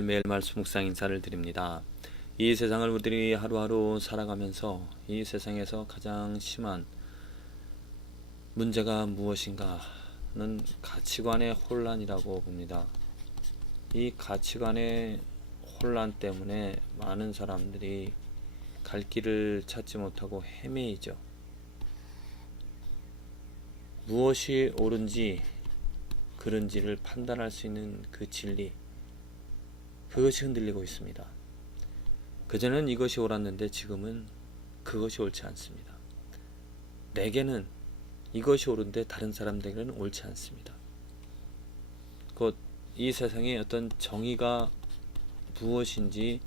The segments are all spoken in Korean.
매일 말씀 묵상 인사를 드립니다. 이 세상을 우리들이 하루하루 살아가면서 이 세상에서 가장 심한 문제가 무엇인가는 가치관의 혼란이라고 봅니다. 이 가치관의 혼란 때문에 많은 사람들이 갈 길을 찾지 못하고 헤매이죠. 무엇이 옳은지 그른지를 판단할 수 있는 그 진리, 그것이 흔들리고 있습니다. 그전에는 이것이 옳았는데 지금은 그것이 옳지 않습니다. 내게는 이것이 옳은데 다른 사람들에게는 옳지 않습니다. 곧 이 세상에 어떤 정의가 무엇인지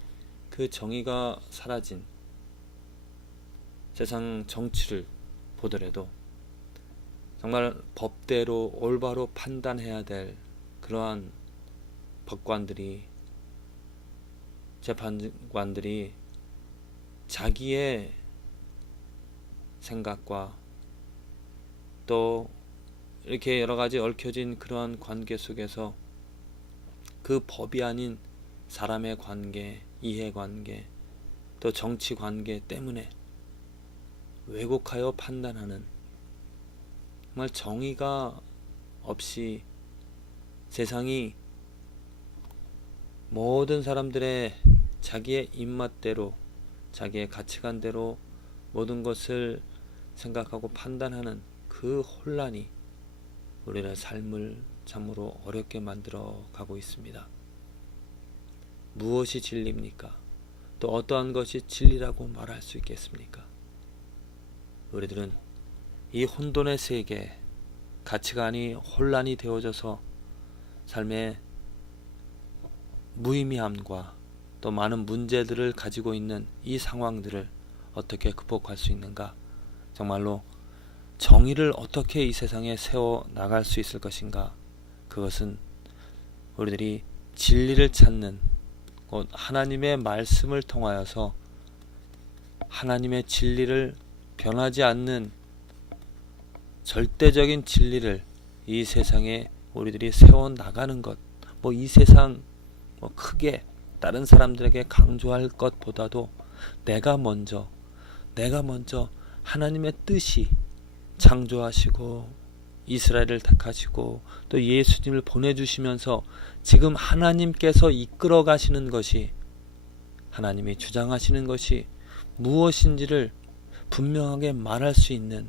그 정의가 사라진 세상 정치를 보더라도 정말 법대로 올바로 판단해야 될 그러한 법관들이, 재판관들이 자기의 생각과 또 이렇게 여러 가지 얽혀진 그러한 관계 속에서 그 법이 아닌 사람의 관계, 이해관계, 또 정치 관계 때문에 왜곡하여 판단하는, 정말 정의가 없이 세상이 모든 사람들의 자기의 입맛대로, 자기의 가치관대로 모든 것을 생각하고 판단하는 그 혼란이 우리의 삶을 참으로 어렵게 만들어 가고 있습니다. 무엇이 진리입니까? 또 어떠한 것이 진리라고 말할 수 있겠습니까? 우리들은 이 혼돈의 세계, 가치관이 혼란이 되어져서 삶의 무의미함과 또 많은 문제들을 가지고 있는 이 상황들을 어떻게 극복할 수 있는가? 정말로 정의를 어떻게 이 세상에 세워 나갈 수 있을 것인가? 그것은 우리들이 진리를 찾는, 곧 하나님의 말씀을 통하여서 하나님의 진리를, 변하지 않는 절대적인 진리를 이 세상에 우리들이 세워 나가는 것, 이 세상 크게 다른 사람들에게 강조할 것보다도 내가 먼저 하나님의 뜻이, 창조하시고 이스라엘을 택하시고 또 예수님을 보내주시면서 지금 하나님께서 이끌어 가시는 것이, 하나님이 주장하시는 것이 무엇인지를 분명하게 말할 수 있는,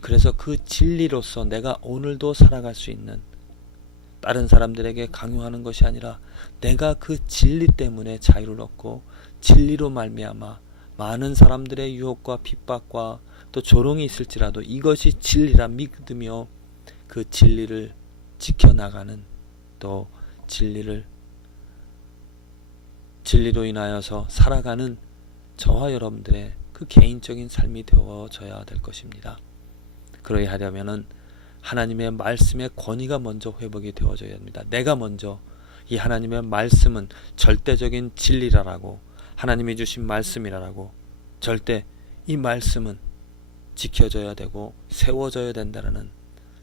그래서 그 진리로서 내가 오늘도 살아갈 수 있는, 다른 사람들에게 강요하는 것이 아니라 내가 그 진리 때문에 자유를 얻고 진리로 말미암아 많은 사람들의 유혹과 핍박과 또 조롱이 있을지라도 이것이 진리라 믿으며 그 진리를 지켜나가는, 또 진리로 인하여서 살아가는 저와 여러분들의 그 개인적인 삶이 되어져야 될 것입니다. 그러야 하려면은 하나님의 말씀의 권위가 먼저 회복이 되어져야 합니다. 내가 먼저 이 하나님의 말씀은 절대적인 진리라고, 하나님이 주신 말씀이라고, 절대 이 말씀은 지켜져야 되고 세워져야 된다는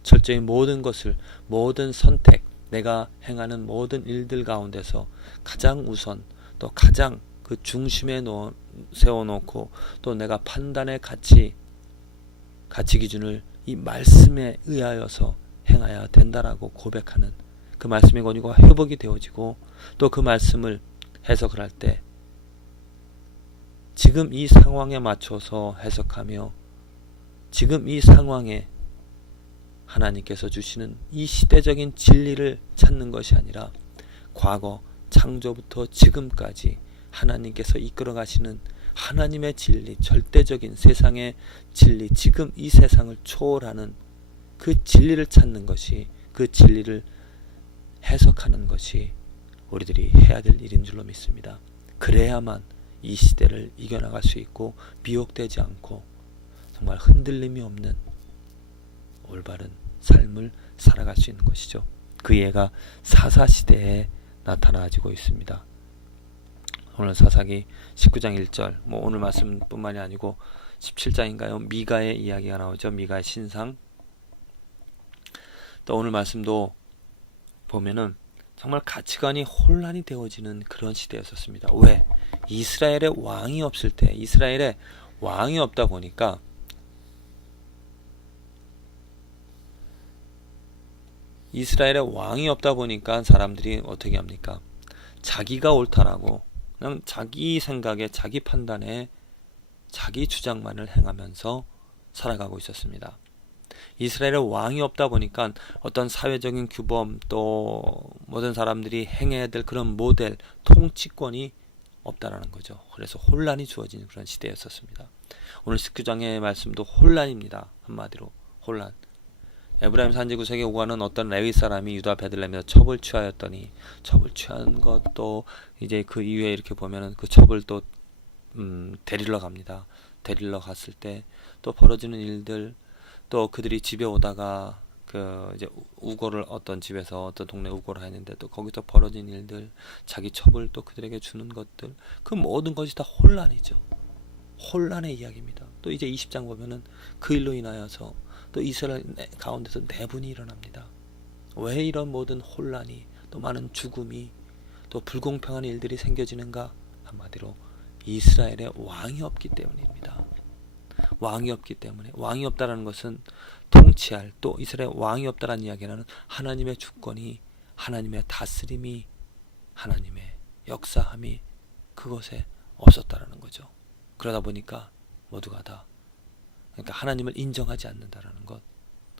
철저히 모든 것을, 모든 선택, 내가 행하는 모든 일들 가운데서 가장 우선, 또 가장 그 중심에 세워놓고 또 내가 판단의 가치 기준을 이 말씀에 의하여서 행해야 된다라고 고백하는 그 말씀의 권위가 회복이 되어지고, 또 그 말씀을 해석을 할 때 지금 이 상황에 맞춰서 해석하며 지금 이 상황에 하나님께서 주시는 이 시대적인 진리를 찾는 것이 아니라 과거 창조부터 지금까지 하나님께서 이끌어 가시는 하나님의 진리, 절대적인 세상의 진리, 지금 이 세상을 초월하는 그 진리를 찾는 것이, 그 진리를 해석하는 것이 우리들이 해야 될 일인 줄로 믿습니다. 그래야만 이 시대를 이겨나갈 수 있고 미혹되지 않고 정말 흔들림이 없는 올바른 삶을 살아갈 수 있는 것이죠. 그 예가 사사시대에 나타나지고 있습니다. 오늘 사사기 19장 1절, 오늘 말씀뿐만이 아니고 17장인가요? 미가의 이야기가 나오죠. 미가의 신상. 또 오늘 말씀도 보면은 정말 가치관이 혼란이 되어지는 그런 시대였었습니다. 왜? 이스라엘에 왕이 없을 때, 이스라엘에 왕이 없다 보니까 사람들이 어떻게 합니까? 자기가 옳다라고 그냥 자기 생각에, 자기 판단에, 자기 주장만을 행하면서 살아가고 있었습니다. 이스라엘에 왕이 없다 보니까 어떤 사회적인 규범, 또 모든 사람들이 행해야 될 그런 모델, 통치권이 없다라는 거죠. 그래서 혼란이 주어지는 그런 시대였었습니다. 오늘 스크장의 말씀도 혼란입니다. 한마디로 혼란. 에브라임 산지 구석에 오가는 어떤 레위 사람이 유다 베들레헴에서 첩을 취하였더니, 첩을 취한 것도 이제 그 이후에 이렇게 보면은 그 첩을 또 데리러 갑니다. 데리러 갔을 때 또 벌어지는 일들, 또 그들이 집에 오다가 그 이제 우고를 어떤 집에서 어떤 동네 우고를 했는데 또 거기서 벌어진 일들, 자기 첩을 또 그들에게 주는 것들, 그 모든 것이 다 혼란이죠. 혼란의 이야기입니다. 또 이제 20장 보면은 그 일로 인하여서 또 이스라엘 가운데서 내분이 일어납니다. 왜 이런 모든 혼란이, 또 많은 죽음이, 또 불공평한 일들이 생겨지는가? 한마디로 이스라엘에 왕이 없기 때문입니다. 왕이 없기 때문에, 왕이 없다라는 것은 통치할, 또 이스라엘 왕이 없다라는 이야기는 하나님의 주권이, 하나님의 다스림이, 하나님의 역사함이 그것에 없었다라는 거죠. 그러다 보니까 모두가 다, 그러니까 하나님을 인정하지 않는다라는 것.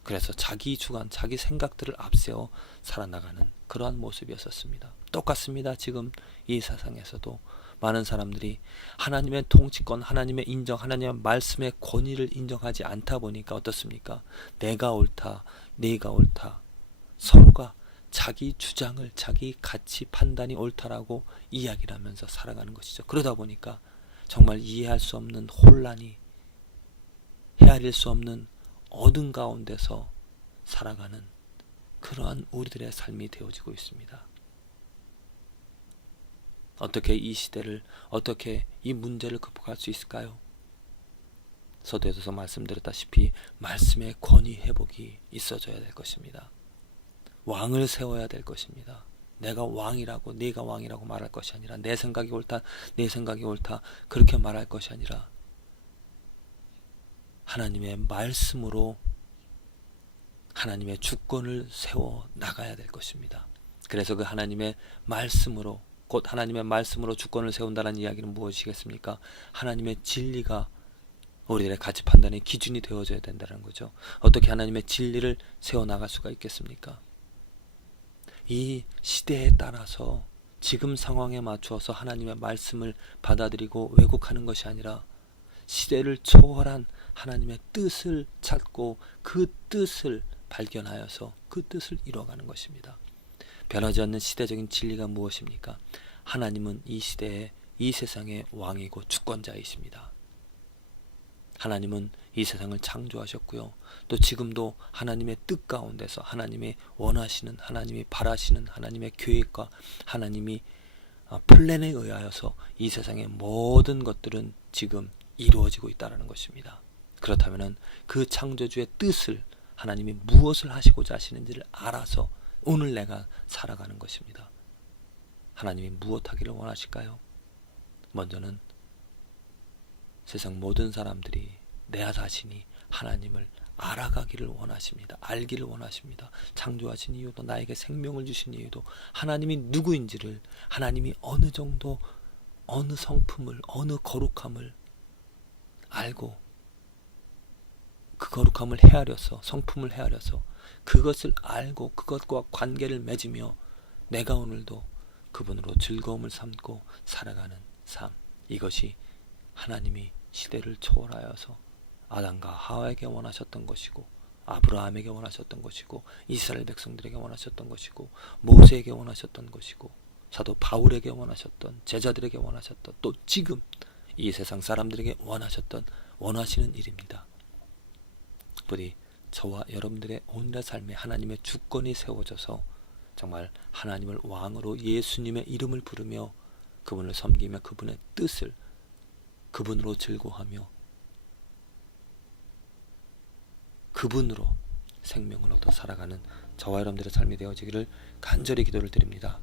그래서 자기 주관, 자기 생각들을 앞세워 살아나가는 그러한 모습이었었습니다. 똑같습니다. 지금 이 세상에서도 많은 사람들이 하나님의 통치권, 하나님의 인정, 하나님의 말씀의 권위를 인정하지 않다 보니까 어떻습니까? 내가 옳다, 네가 옳다. 서로가 자기 주장을, 자기 가치 판단이 옳다라고 이야기를 하면서 살아가는 것이죠. 그러다 보니까 정말 이해할 수 없는 혼란이, 헤아릴 수 없는 어둠 가운데서 살아가는 그러한 우리들의 삶이 되어지고 있습니다. 어떻게 이 시대를, 어떻게 이 문제를 극복할 수 있을까요? 서두에서 말씀드렸다시피 말씀의 권위 회복이 있어져야 될 것입니다. 왕을 세워야 될 것입니다. 내가 왕이라고, 네가 왕이라고 말할 것이 아니라, 내 생각이 옳다, 내 생각이 옳다, 그렇게 말할 것이 아니라 하나님의 말씀으로 하나님의 주권을 세워 나가야 될 것입니다. 그래서 그 하나님의 말씀으로, 곧 하나님의 말씀으로 주권을 세운다는 이야기는 무엇이겠습니까? 하나님의 진리가 우리들의 가치 판단의 기준이 되어져야 된다는 거죠. 어떻게 하나님의 진리를 세워나갈 수가 있겠습니까? 이 시대에 따라서 지금 상황에 맞추어서 하나님의 말씀을 받아들이고 왜곡하는 것이 아니라 시대를 초월한 하나님의 뜻을 찾고 그 뜻을 발견하여서 그 뜻을 이루어가는 것입니다. 변하지 않는 시대적인 진리가 무엇입니까? 하나님은 이 시대에, 이 세상의 왕이고 주권자이십니다. 하나님은 이 세상을 창조하셨고요. 또 지금도 하나님의 뜻 가운데서 하나님이 원하시는, 하나님이 바라시는 하나님의 계획과 하나님이 플랜에 의하여서 이 세상의 모든 것들은 지금 이루어지고 있다는 것입니다. 그렇다면 그 창조주의 뜻을, 하나님이 무엇을 하시고자 하시는지를 알아서 오늘 내가 살아가는 것입니다. 하나님이 무엇 하기를 원하실까요? 먼저는 세상 모든 사람들이 내 자신이 하나님을 알아가기를 원하십니다. 알기를 원하십니다. 창조하신 이유도, 나에게 생명을 주신 이유도, 하나님이 누구인지를, 하나님이 어느 정도, 어느 성품을, 어느 거룩함을 알고 그 거룩함을 헤아려서, 성품을 헤아려서 그것을 알고 그것과 관계를 맺으며 내가 오늘도 그분으로 즐거움을 삼고 살아가는 삶, 이것이 하나님이 시대를 초월하여서 아담과 하와에게 원하셨던 것이고, 아브라함에게 원하셨던 것이고, 이스라엘 백성들에게 원하셨던 것이고, 모세에게 원하셨던 것이고, 사도 바울에게 원하셨던, 제자들에게 원하셨던, 또 지금 이 세상 사람들에게 원하시는 일입니다. 부디 저와 여러분들의 오늘의 삶에 하나님의 주권이 세워져서 정말 하나님을 왕으로, 예수님의 이름을 부르며 그분을 섬기며 그분의 뜻을, 그분으로 즐거워하며 그분으로 생명을 얻어 살아가는 저와 여러분들의 삶이 되어지기를 간절히 기도를 드립니다.